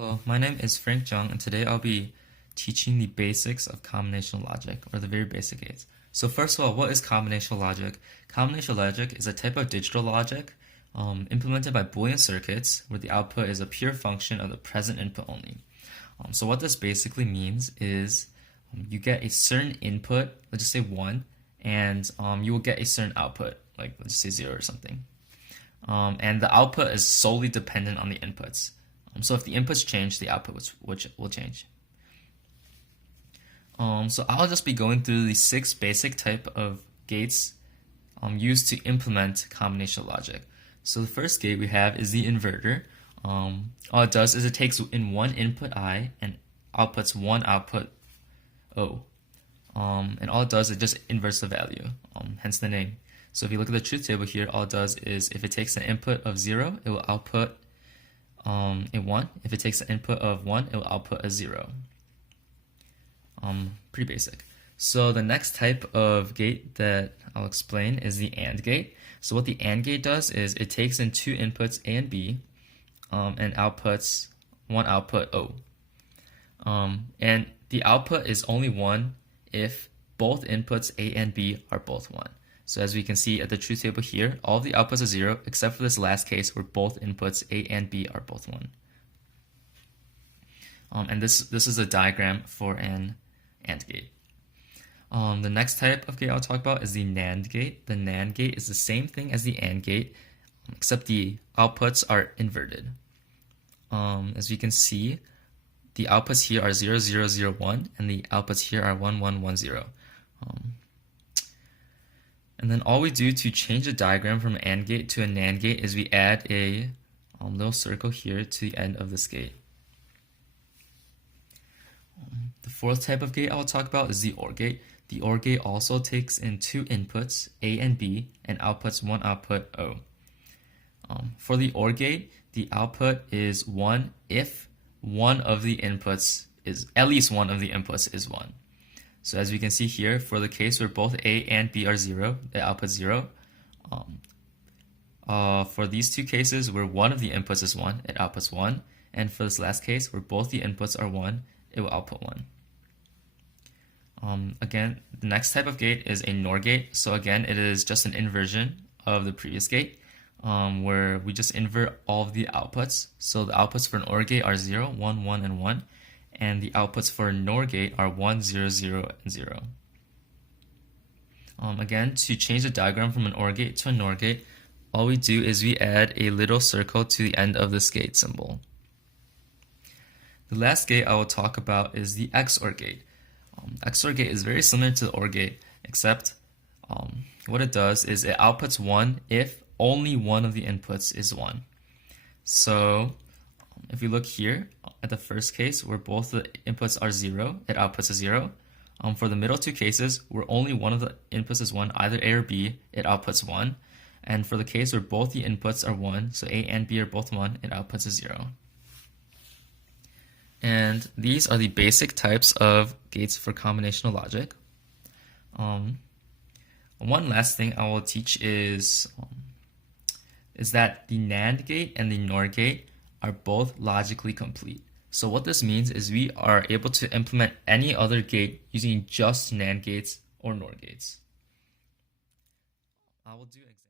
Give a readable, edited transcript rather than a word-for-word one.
Hello, my name is Frank Jung, and today I'll be teaching the basics of combinational logic, or the very basic gates. So first of all, what is combinational logic? Combinational logic is a type of digital logic implemented by Boolean circuits, where the output is a pure function of the present input only. So what this basically means is you get a certain input, let's just say 1, and you will get a certain output, like let's just say 0 or something. And the output is solely dependent on the inputs. So if the inputs change, the output which will change. So I'll just be going through the 6 basic type of gates used to implement combinational logic. So the first gate we have is the inverter. All it does is it takes in one input I and outputs one output O. And all it does is it just inverts the value, hence the name. So if you look at the truth table here, all it does is if it takes an input of 0, it will output a 1. If it takes an input of 1, it will output a 0. Pretty basic. So the next type of gate that I'll explain is the AND gate. So what the AND gate does is it takes in 2 inputs A and B and outputs one output O. And the output is only 1 if both inputs A and B are both 1. So as we can see at the truth table here, all of the outputs are 0 except for this last case where both inputs A and B are both 1. And this is a diagram for an AND gate. The next type of gate I'll talk about is the NAND gate. The NAND gate is the same thing as the AND gate, except the outputs are inverted. As we can see, the outputs here are 0, 0, 0, 1, and the outputs here are 1, 1, 1, 0. And then all we do to change the diagram from an AND gate to a NAND gate is we add a little circle here to the end of this gate. The fourth type of gate I'll talk about is the OR gate. The OR gate also takes in 2 inputs, A and B, and outputs one output, O. For the OR gate, the output is 1 if one of the inputs is, at least one of the inputs is 1. So as we can see here, for the case where both A and B are 0, the output is 0. For these 2 cases where one of the inputs is 1, it outputs 1. And for this last case where both the inputs are 1, it will output 1. Again, the next type of gate is a NOR gate. So again, it is just an inversion of the previous gate, where we just invert all of the outputs. So the outputs for an OR gate are 0, 1, 1, and 1. And the outputs for a NOR gate are 1, 0, 0, and 0. Again, to change the diagram from an OR gate to a NOR gate, all we do is we add a little circle to the end of this gate symbol. The last gate I will talk about is the XOR gate. XOR gate is very similar to the OR gate, except what it does is it outputs 1 if only one of the inputs is 1. So if we look here at the first case where both the inputs are 0, it outputs a 0. For the middle 2 cases where only one of the inputs is 1, either A or B, it outputs 1. And for the case where both the inputs are 1, so A and B are both 1, it outputs a 0. And these are the basic types of gates for combinational logic. One last thing I will teach is that the NAND gate and the NOR gate are both logically complete. So what this means is we are able to implement any other gate using just NAND gates or NOR gates. I will do examples.